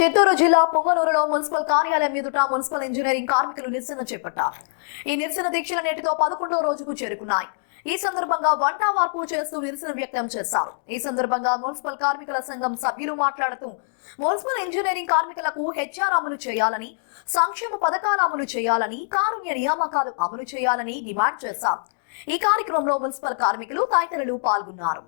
చిత్తూరు జిల్లా పొంగనూరులో మున్సిపల్ కార్యాలయం ఎదుట మున్సిపల్ ఇంజనీరింగ్ కార్మికులు నిరసన చేపట్టారు. ఈ నిరసన దీక్షల నేటితో 11వ రోజుకు చేరుకున్నాయి. ఈ సందర్భంగా వంట వార్పు చేస్తూ నిరసన వ్యక్తం చేశారు. ఈ సందర్భంగా మున్సిపల్ కార్మికుల సంఘం సభ్యులు మాట్లాడుతూ మున్సిపల్ ఇంజనీరింగ్ కార్మికులకు హెచ్ఆర్ అమలు చేయాలని, సంక్షేమ పథకాలు అమలు చేయాలని, కారుణ్య నియామకాలు అమలు చేయాలని డిమాండ్ చేశారు. ఈ కార్యక్రమంలో మున్సిపల్ కార్మికులు తదితరులు పాల్గొన్నారు.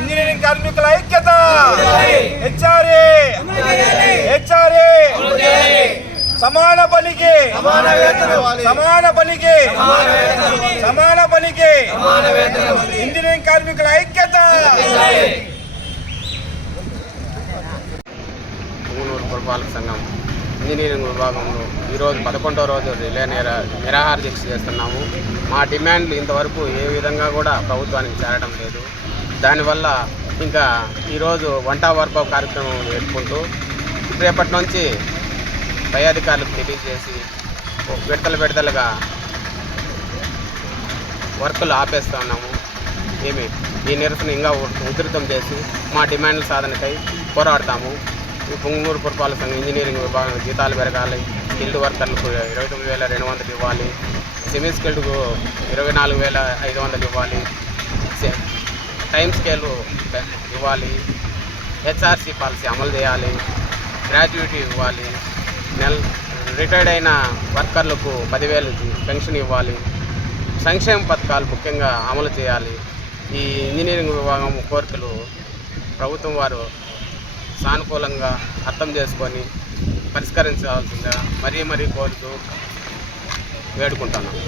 ఇంజనీరింగ్ కార్మికుల ఐక్యత, హెచ్ఆర్ఏ సమాన పనికి ఇంజనీరింగ్ కార్మికుల ఐక్యత. పొంగనూరు పురపాలక సంఘం ఇంజనీరింగ్ విభాగంలో ఈరోజు 11వ రోజు రిలే నిరాహార దీక్ష చేస్తున్నాము. మా డిమాండ్లు ఇంతవరకు ఏ విధంగా కూడా ప్రభుత్వానికి చేరడం లేదు. దానివల్ల ఇంకా ఈరోజు వంట వార్పు కార్యక్రమం పెట్టుకుంటూ రేపటి నుంచి పై అధికారులకు తెలియజేసి విడతలుగా వర్కులు ఆపేస్తున్నాము. ఈ నిరసన ఇంకా ఉధృతం చేసి మా డిమాండ్ల సాధనకై పోరాడతాము. ఈ పొంగనూరు పురపాలక సంఘం ఇంజనీరింగ్ విభాగం జీతాలు పెరగాలి, స్కిల్డ్ వర్కర్లకు 29,200 ఇవ్వాలి, సెమీ స్కిల్డ్కు 24,500 ఇవ్వాలి, టైం స్కేల్ ఇవ్వాలి, హెచ్ఆర్సీ పాలసీ అమలు చేయాలి, గ్రాడ్యుయేటీ ఇవ్వాలి, రిటైర్డ్ అయిన వర్కర్లకు 10,000 పెన్షన్ ఇవ్వాలి, సంక్షేమ పథకాలు ముఖ్యంగా అమలు చేయాలి. ఈ ఇంజనీరింగ్ విభాగం కోరికలు ప్రభుత్వం వారు సానుకూలంగా అర్థం చేసుకొని పరిష్కరించాల్సిందిగా మరీ కోరుతూ వేడుకుంటున్నాను.